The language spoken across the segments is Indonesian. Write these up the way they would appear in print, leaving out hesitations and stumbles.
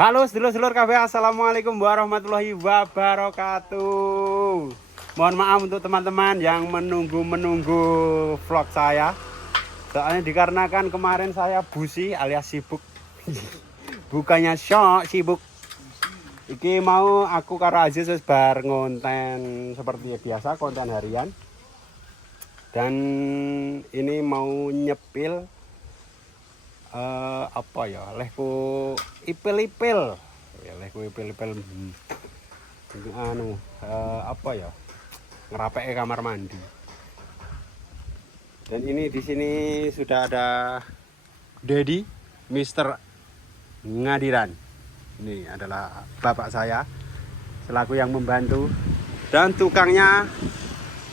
Halo sedulur-sedulur kabeh, assalamualaikum warahmatullahi wabarakatuh. Mohon maaf untuk teman-teman yang menunggu vlog saya. Soalnya dikarenakan kemarin saya busi alias sibuk. Bukannya syok, sibuk. Iki mau aku karo Aziz wis bar ngonten seperti biasa, konten harian. Dan ini mau nyepil apa ya, lehku ipil-ipil ya, lehku ipil-ipil anu apa ya, ngerapeke kamar mandi. Dan ini di sini sudah ada Dedi Mister Ngadiran. Ini adalah bapak saya selaku yang membantu, dan tukangnya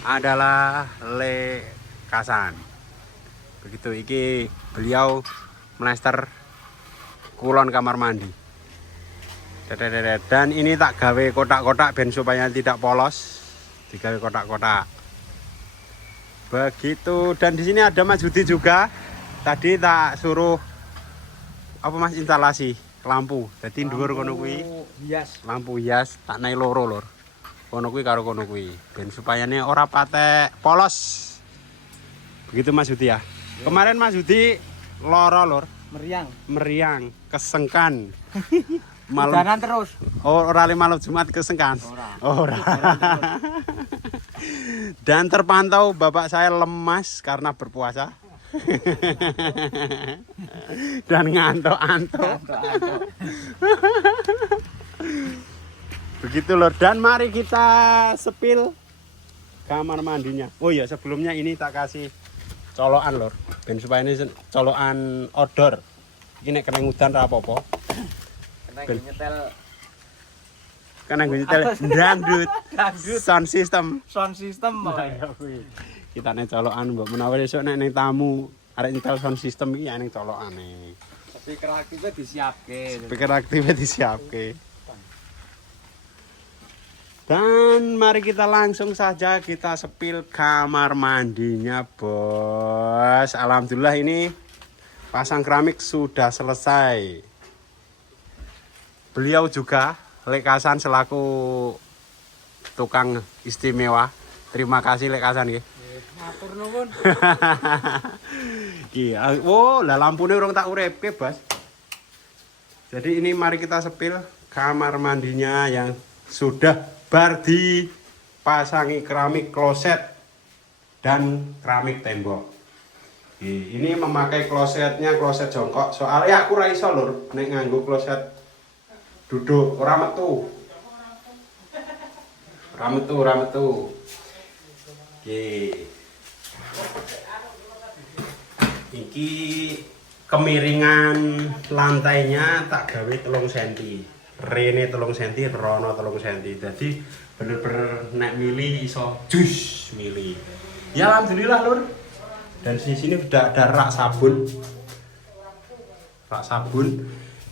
adalah Le Kasan. Begitu, iki beliau melester kulon kamar mandi. Dan ini tak gawe kotak-kotak ben supaya tidak polos, digawe kotak-kotak. Begitu. Dan di sini ada Mas Hudi juga. Tadi tak suruh apa Mas, instalasi lampu. Jadi dhuwur kono kuwi hias, lampu hias tak nai loro lur. Kono kuwi karo kono kuwi ben supayane ora patek polos. Begitu Mas Hudi ya. Kemarin Mas Hudi loro lur, meriang, kesengkan. Malam terus. Oh, ora malam Jumat kesengkan. Ora. Dan terpantau bapak saya lemas karena berpuasa. Dan ngantuk-antuk. Begitu lur. Dan mari kita sepil kamar mandinya. Oh iya, sebelumnya ini tak kasih colokan lur, ben supaya ini colokan outdoor. Iki nek kena udan ra apa-apa. Kena nyetel dangdut. Sound system. Kita nek colokan mbok menawa esuk nek ning tamu arek nyetel sound system iki ning colokane. Speaker aktifnya disiapke. Dan mari kita langsung saja kita sepil kamar mandinya bos. Alhamdulillah ini pasang keramik sudah selesai. Beliau juga Le Kasan selaku tukang istimewa. Terima kasih Le Kasan nggih. Matur nuwun. Oh, lah lampune urung tak uripke, Bos. Jadi ini mari kita sepil kamar mandinya yang sudah bar dipasangi keramik kloset dan keramik tembok. Ini memakai klosetnya kloset jongkok. Soalnya aku ra iso lur nek nganggo kloset duduk ora metu. Iki kemiringan lantainya tak gawe 3 cm. Rene 3 cm, rono 3 cm. Jadi bener-bener nek mili iso jus mili. Ya alhamdulillah lur. Dan di sini sudah ada rak sabun.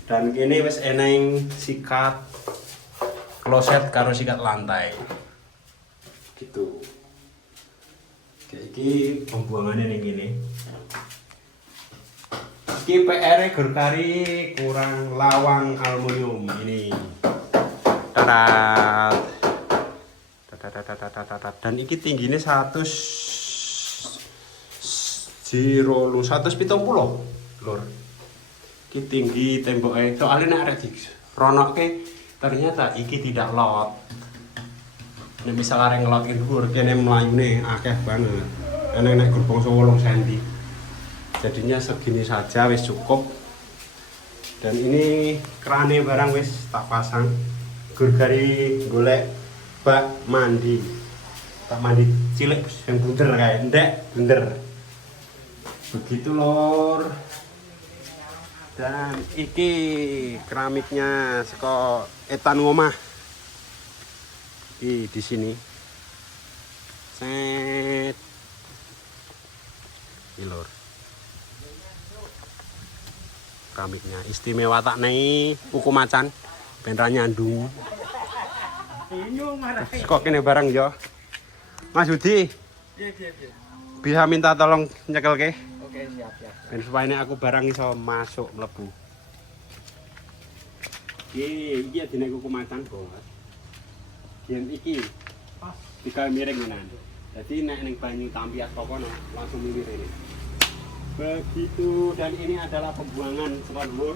Dan ini wis eneng sikat kloset karo sikat lantai. Gitu. Kayak iki pembuangannya ning kene. Iki PR gerkari kurang lawang aluminium ini. Tadat. Dan iki tingginya 170 lur. Iki tinggi temboknya. Soalnya nek arek dironokke ternyata iki tidak lot. Nek misal arek ngelokin dhuwur kene mlayune akeh banget. Nek gerbong 8 cm. Jadinya segini saja wis cukup. Dan ini krane barang wis tak pasang. Gergari golek bak mandi. Bak mandi cilik yang bunder kae, ndek bunder. Begitu lor. Dan iki keramiknya saka etan omah. Di sini. Set. Iki lor. Keramiknya istimewa tak nei kuku macan ben ra nyandung. Kok kene barang yo. Mas Hudi. Bisa minta tolong nyekelke? Oke, siap. Ben supaya aku barang iso masuk mlebu. Iki adine kuku macan, Bos. Yen iki pas digawe miring menan. Jadi nek ning banyu tampias kokono langsung miring ini. Begitu, dan ini adalah pembuangan sekolah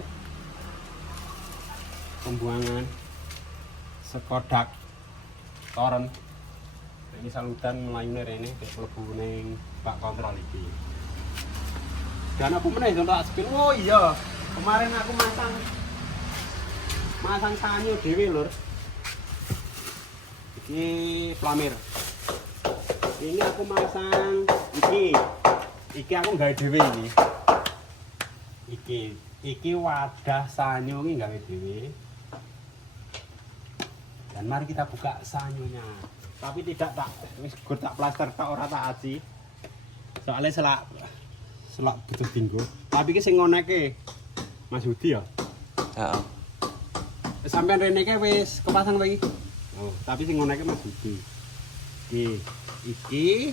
pembuangan sekodak toren. Ini saludan melayune rene nek mlebu ning bak kontrol iki. Dan aku meneh contoh spill. Oh iya, kemarin aku masang sanyo dhewe lur. Iki plamir. Ini aku masang iki aku gawe dhewe iki. Iki wadah sanyo iki gawe dhewe. Dan mari kita buka sanyonya. Tapi tidak tak wis tak plaster tak ora tak aci. Soalnya selak butuh dinggo. Tapi iki sing ngoneke Mas Hudi ya. Heeh. Sampeyan rene iki wis kepasang lagi. Oh, tapi sing ngoneke Mas Hudi. Iki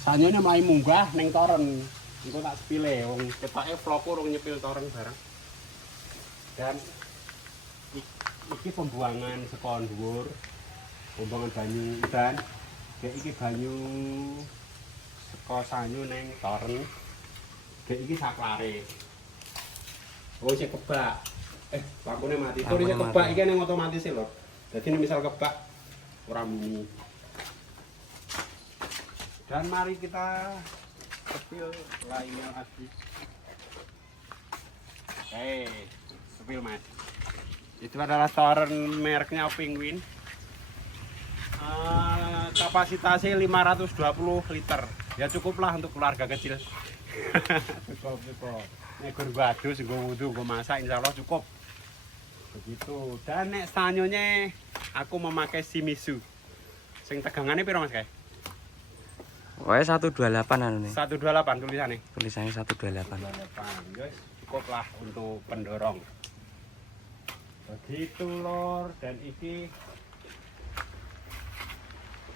sanyone mlayu munggah ning toren. Engko tak sepile wong ketoke vlog urung nyepil toren bareng. Dan iki pembuangan saka dhuwur. Pembuangan banyu udan. Kayak iki banyu saka sanyo ning toren. Kayak iki saklare. Oh, sik kebak. Lampune mati. Terus sik kebak iki ning otomatis lho. Dadi misal kebak ora muni. Dan mari kita sepil lainnya lagi. Sepil Mas. Itu adalah toren mereknya Penguin. Kapasitasnya 520 liter. Ya cukuplah untuk keluarga kecil. Cukup. Nek gur wadus nggo wudu, nggo masak insyaallah cukup. Begitu. Dan nek sanyonya aku memakai Shimizu. Sing tegangannya piro Mas kae? Wae 128 anu nih. 128 tulisannya. Tulisannya 128. 128. Guys, cukuplah untuk pendorong. Begitu lor, dan iki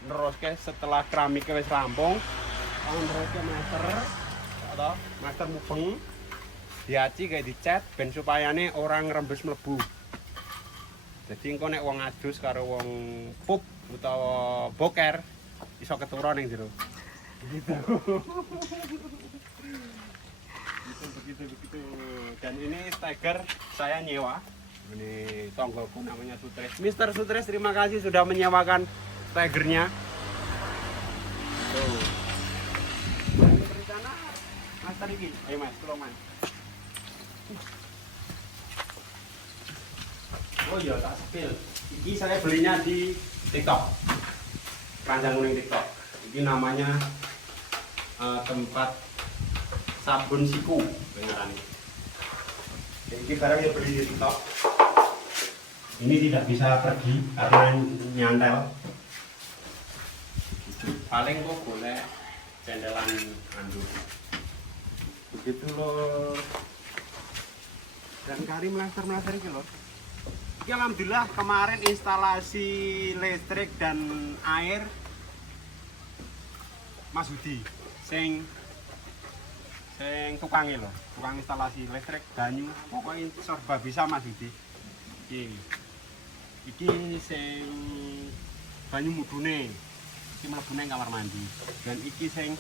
neruske setelah keramiknya wis rampung, neruske master mubeng. Diaci kayak dicat ben supayane orang rembes mlebu. Jadi engko nek wong adus karo wong pup utawa boker iso keturu ning jero. Begitu. Dan ini Tiger saya nyewa. Ini tonggoku namanya Sutres. Mister Sutres, terima kasih sudah menyewakan Tigernya. Tuh. Rencana Master iki. Ayo Mas, tolong Mas. Oh iya, tak spill. Ini saya belinya di TikTok. Keranjang kuning TikTok. Ini namanya tempat sabun siku beneran. Ini barangnya beli di TikTok. Ini tidak bisa pergi karena nyantel. Paling kok boleh cendelan anduk. Begitu loh. Dan kari melaster iki loh. Ini alhamdulillah kemarin instalasi listrik dan air Mas Hudi sing tukangnya loh, tukang instalasi listrik, banyu, pokoknya serba bisa Mas Hudi. Iki sing banyu mudune, iki mlebune kamar mandi. Dan iki sing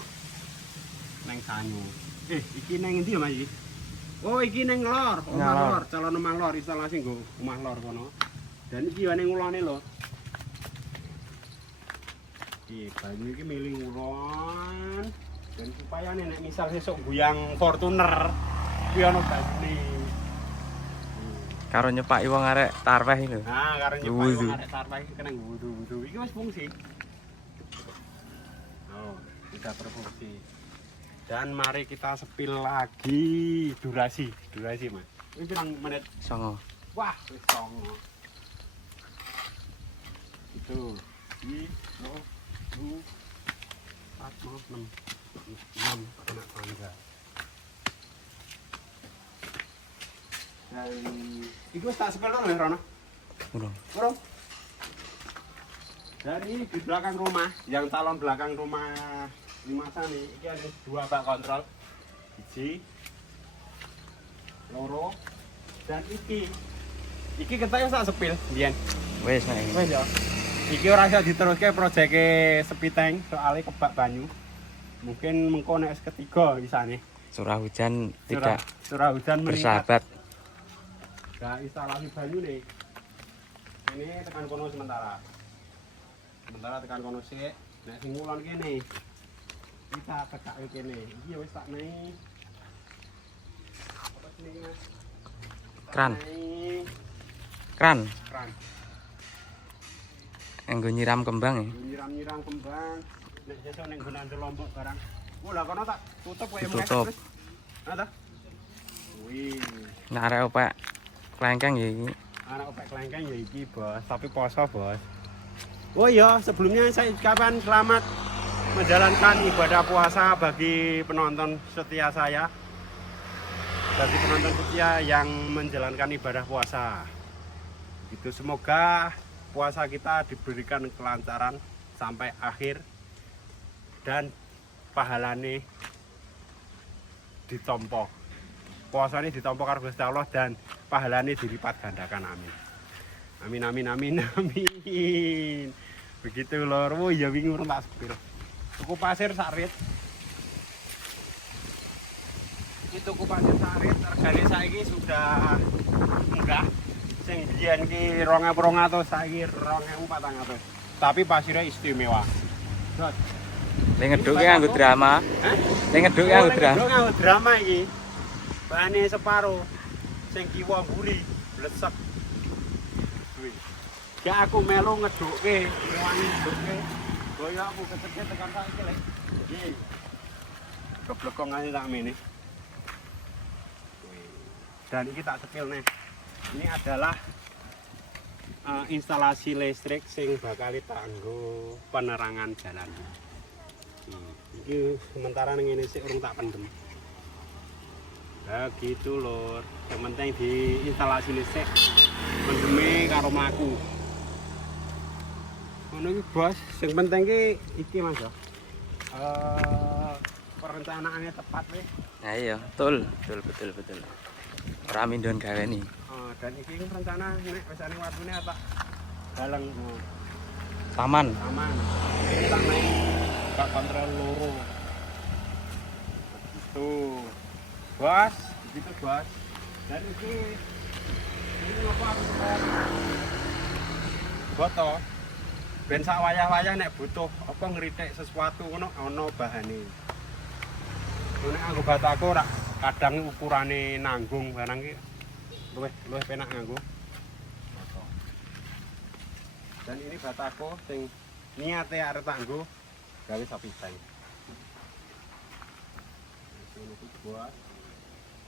neng sanyo. Iki neng endi ya Mas iki? Oh, iki neng lor, omah lor, calon omah lor, instalasi nggo omah lor kono. Dan iki ning ulone lho. Iki banyu iki miling ulon. Dan supaya nek misal sesuk guyang Fortuner kuwi ana banyune. Karo nyepaki wong arek tarweh iki lho. Nah, karo nyepaki wong arek tarweh iki kena wudu-wudu. Iki wis fungsi. Oh, sudah berfungsi. Dan mari kita sepil lagi durasi Mas. Ini pirang menit? 9. Wah, wis 9. Itu. 2 4 6 anak tangga. Dan itu tak sepil dong ya Rono? Kurang. Dari di belakang rumah, yang talon belakang rumah Lima Sani, ini ada 2 bak kontrol. 1, 2, dan iki Iki ketake sak sepil mbiyen. Wes nek iki. Wis ya. Iki ora iso diteruske projeke sepi tank soalnya kebak banyu. Mungkin mengko nek ketiga isane. Curah hujan tidak Curah hujan meningkat. bersahabat. Nah, instalasi banyu nih. Ini tekan kono sementara. Sementara tekan kono sik. Nek sing ngulon kene. Kita tekake kene. Iki wis tak naik. Apa jenenge, Mas? Kran. Naik Kran. Kran. Nggo nyiram kembang ya. Nyiram-nyiram kembang. Nek sesuk ning nggon Lombok barang. Oh lah kono tak tutup kowe Ditutup. Nah ta. Wih. Nek arek opek klengkeng ya iki. Anak opek kelengkeng ya iki, Bos. Tapi poso, Bos. Oh iya, sebelumnya saya ucapkan selamat menjalankan ibadah puasa bagi penonton setia saya. Bagi penonton setia yang menjalankan ibadah puasa. Gitu, semoga puasa kita diberikan kelancaran sampai akhir dan pahalane ditompo. Puasane ditompo karo Gusti Allah dan pahalane dilipat gandakan, amin. Amin amin amin amin. Begitu lor. Oh iya wingi urung tak sepir. Tuku pasir sak rit. Iki tuku pasir sak rit regane saiki sudah enggak. Sing biyen ki 2.200 saiki 2.400. Tapi pasirnya istimewa. Dot. Ning ngeduk ki nganggo drama. Hah? Ning ngeduk ki nganggo drama. Nganggo drama iki. Bane separo sing kiwa mburi blesek. Kuwi. Ya aku melu ngedukke, ngewangi ngedukke. Goyo aku keteget tekan tak iki lek. Iki. Keblekong ae tak mene. Dan iki tak sepil nih. Ini adalah instalasi listrik sing bakal tanggo penerangan jalan. Iki sementara ning ngene sik urung tak pendem. Nah gitu lor, yang penting di instalasi listrik pendeme karo mlaku. Ngono iki Bos, sing penting iki Mas ya. Perencanaannya tepat weh. Nah iya, betul. Ora mindon gaweni. Dan iki rencana nek wis ane watune tak daleng Taman. aman. Iki tak naik gak kontrol loro. Tuh. Bos, begitu Bos. Dan ini apa aku foto. Ben sak wayah-wayah nek butuh apa ngritik sesuatu ngono ana bahane. Nek nganggo batako ora kadang ukurane nanggung barang ki luwih penak nganggo. Dan ini batako sing niate arep tak nggo gawe sapi tank. Ini Bos.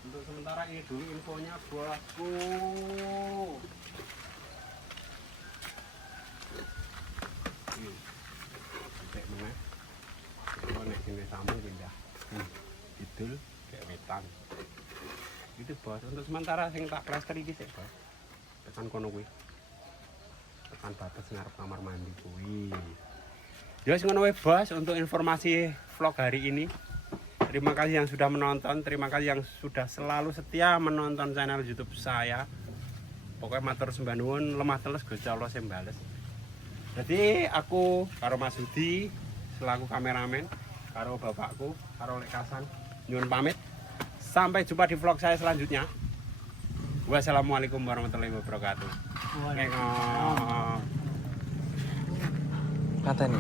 Untuk sementara ini dulu infonya Bosku. Sampai mana? Kalau nek sini sambung pindah. Idul kayak wetan. Itu Bos. Untuk sementara sing tak plester iki sik, Bos. Tekan kono kuwi. Tekan batas ngarep kamar mandi kuwi. Ya wis ngono wae, Bos, untuk informasi vlog hari ini. Terima kasih yang sudah menonton, terima kasih yang sudah selalu setia menonton channel YouTube saya. Pokoknya matur sembah nuwun, lemah teles Gusti Allah sing bales. Jadi aku karo Mas Hudi selaku kameramen, karo bapakku, karo Lek Kasan nyuwun pamit. Sampai jumpa di vlog saya selanjutnya. Wassalamualaikum warahmatullahi wabarakatuh. Kata nih.